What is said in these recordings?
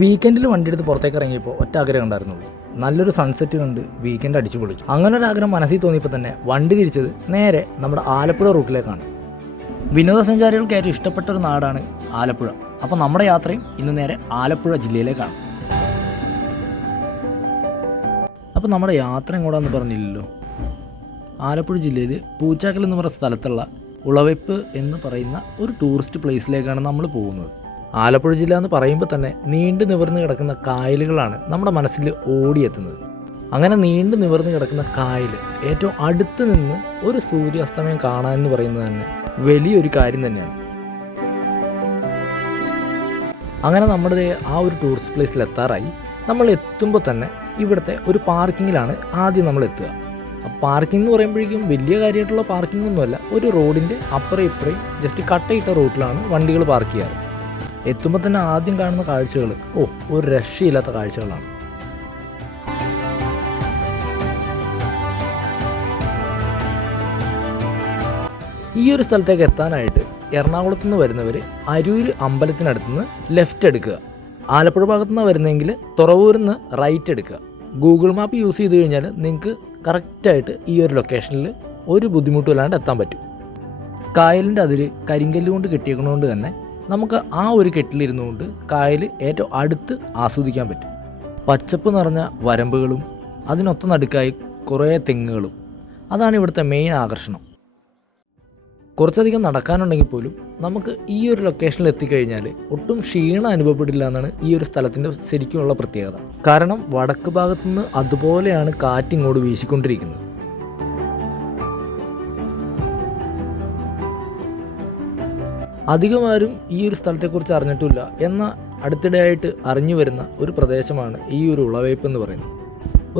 വീക്കെൻഡിൽ വണ്ടി എടുത്ത് പുറത്തേക്ക് ഇറങ്ങിയപ്പോൾ ഒറ്റ ആഗ്രഹം ഉണ്ടായിരുന്നുള്ളൂ, നല്ലൊരു സൺസെറ്റ് കണ്ട് വീക്കെൻഡ് അടിച്ചു പൊളിച്ചു. അങ്ങനെ ഒരു ആഗ്രഹം മനസ്സിൽ തോന്നിയപ്പോൾ തന്നെ വണ്ടി തിരിച്ചത് നേരെ നമ്മുടെ ആലപ്പുഴ റൂട്ടിലേക്കാണ്. വിനോദസഞ്ചാരികൾക്ക് ഏറ്റവും ഇഷ്ടപ്പെട്ട ഒരു നാടാണ് ആലപ്പുഴ. അപ്പോൾ നമ്മുടെ യാത്രയും ഇന്ന് നേരെ ആലപ്പുഴ ജില്ലയിലേക്കാണ്. അപ്പോൾ നമ്മുടെ യാത്ര എങ്ങോട്ടാന്ന് പറഞ്ഞില്ലല്ലോ. ആലപ്പുഴ ജില്ലയിൽ പൂച്ചാക്കൽ എന്ന് പറയുന്ന സ്ഥലത്തുള്ള ഉളവയ്പ്പ് എന്ന് പറയുന്ന ഒരു ടൂറിസ്റ്റ് പ്ലേസിലേക്കാണ് നമ്മൾ പോകുന്നത്. ആലപ്പുഴ ജില്ല എന്ന് പറയുമ്പോൾ തന്നെ നീണ്ടു നിവർന്ന് കിടക്കുന്ന കായലുകളാണ് നമ്മുടെ മനസ്സിൽ ഓടിയെത്തുന്നത്. അങ്ങനെ നീണ്ടു നിവർന്ന് കിടക്കുന്ന കായൽ ഏറ്റവും അടുത്ത് നിന്ന് ഒരു സൂര്യാസ്തമയം കാണാമെന്ന് പറയുന്നത് തന്നെ വലിയൊരു കാര്യം തന്നെയാണ്. അങ്ങനെ നമ്മുടെ ആ ഒരു ടൂറിസ്റ്റ് പ്ലേസിൽ എത്താറായി. നമ്മൾ എത്തുമ്പോൾ തന്നെ ഇവിടുത്തെ ഒരു പാർക്കിങ്ങിലാണ് ആദ്യം നമ്മൾ എത്തുക. പാർക്കിംഗ് എന്ന് പറയുമ്പോഴേക്കും വലിയ കാര്യമായിട്ടുള്ള പാർക്കിംഗ് ഒന്നുമല്ല, ഒരു റോഡിൻ്റെ അപ്പുറം ഇപ്പുറയും ജസ്റ്റ് കട്ടയിട്ട റോഡിലാണ് വണ്ടികൾ പാർക്ക് ചെയ്യാറ്. എത്തുമ്പോൾ തന്നെ ആദ്യം കാണുന്ന കാഴ്ചകൾ ഒരു രക്ഷയില്ലാത്ത കാഴ്ചകളാണ്. ഈ ഒരു സ്ഥലത്തേക്ക് എത്താനായിട്ട് എറണാകുളത്ത് നിന്ന് വരുന്നവർ അരൂർ അമ്പലത്തിനടുത്തുനിന്ന് ലെഫ്റ്റ് എടുക്കുക. ആലപ്പുഴ ഭാഗത്തു നിന്ന് വരുന്നതെങ്കിൽ തുറവൂരിൽ നിന്ന് റൈറ്റ് എടുക്കുക. ഗൂഗിൾ മാപ്പ് യൂസ് ചെയ്ത് കഴിഞ്ഞാൽ നിങ്ങൾക്ക് കറക്റ്റായിട്ട് ഈ ഒരു ലൊക്കേഷനിൽ ഒരു ബുദ്ധിമുട്ടും ഇല്ലാണ്ട് എത്താൻ പറ്റും. കായലിൻ്റെ അതിൽ കരിങ്കല്ല് കൊണ്ട് കെട്ടിയേക്കുന്നതുകൊണ്ട് തന്നെ നമുക്ക് ആ ഒരു കെട്ടിലിരുന്നുകൊണ്ട് കായൽ ഏറ്റവും അടുത്ത് ആസ്വദിക്കാൻ പറ്റും. പച്ചപ്പ് നിറഞ്ഞ വരമ്പുകളും അതിനൊത്ത നടുക്കായി കുറേ തെങ്ങുകളും, അതാണ് ഇവിടുത്തെ മെയിൻ ആകർഷണം. കുറച്ചധികം നടക്കാനുണ്ടെങ്കിൽ പോലും നമുക്ക് ഈ ഒരു ലൊക്കേഷനിൽ എത്തിക്കഴിഞ്ഞാൽ ഒട്ടും ക്ഷീണം അനുഭവപ്പെടില്ല എന്നാണ് ഈ ഒരു സ്ഥലത്തിൻ്റെ ശരിക്കുമുള്ള പ്രത്യേകത. കാരണം വടക്ക് ഭാഗത്തുനിന്ന് അതുപോലെയാണ് കാറ്റിങ്ങോട്ട് വീശിക്കൊണ്ടിരിക്കുന്നത്. അധികമാരും ഈ ഒരു സ്ഥലത്തെക്കുറിച്ച് അറിഞ്ഞിട്ടില്ല, എന്നാൽ അടുത്തിടെയായിട്ട് അറിഞ്ഞു വരുന്ന ഒരു പ്രദേശമാണ് ഈ ഒരു ഉളവയ്പ്പ് എന്ന് പറയുന്നത്.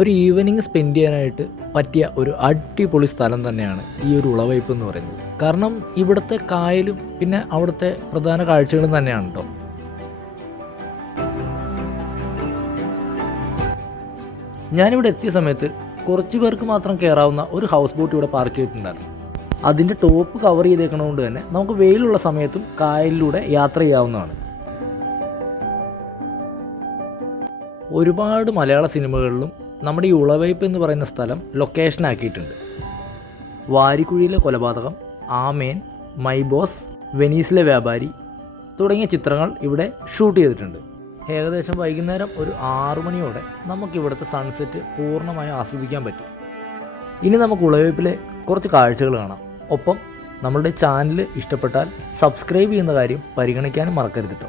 ഒരു ഈവനിങ് സ്പെൻഡ് ചെയ്യാനായിട്ട് പറ്റിയ ഒരു അടിപൊളി സ്ഥലം തന്നെയാണ് ഈ ഒരു ഉളവയ്പ്പ് എന്ന് പറയുന്നത്. കാരണം ഇവിടുത്തെ കായലും പിന്നെ അവിടുത്തെ പ്രധാന കാഴ്ചകളും തന്നെയാണ് കേട്ടോ. ഞാനിവിടെ എത്തിയ സമയത്ത് കുറച്ച് പേർക്ക് മാത്രം കയറാവുന്ന ഒരു ഹൗസ് ബോട്ട് ഇവിടെ പാർക്ക് ചെയ്തിട്ടുണ്ടായിരുന്നു. അതിൻ്റെ ടോപ്പ് കവർ ചെയ്തേക്കണതുകൊണ്ട് തന്നെ നമുക്ക് വെയിലുള്ള സമയത്തും കായലിലൂടെ യാത്ര ചെയ്യാവുന്നതാണ്. ഒരുപാട് മലയാള സിനിമകളിലും നമ്മുടെ ഈ ഉളവയ്പ്പ് എന്ന് പറയുന്ന സ്ഥലം ലൊക്കേഷൻ ആക്കിയിട്ടുണ്ട്. വാരിക്കുഴിയിലെ കൊലപാതകം, ആമേൻ, മൈ ബോസ്, വെനീസിലെ വ്യാപാരി തുടങ്ങിയ ചിത്രങ്ങൾ ഇവിടെ ഷൂട്ട് ചെയ്തിട്ടുണ്ട്. ഏകദേശം വൈകുന്നേരം ഒരു 6 മണിയോടെ നമുക്കിവിടുത്തെ സൺസെറ്റ് പൂർണ്ണമായി ആസ്വദിക്കാൻ പറ്റും. ഇനി നമുക്ക് ഉളവയ്പ്പിലെ കുറച്ച് കാഴ്ചകൾ കാണാം. ഒപ്പം നമ്മളുടെ ചാനൽ ഇഷ്ടപ്പെട്ടാൽ സബ്സ്ക്രൈബ് ചെയ്യുന്ന കാര്യം പരിഗണിക്കാനും മറക്കരുത് കേട്ടോ.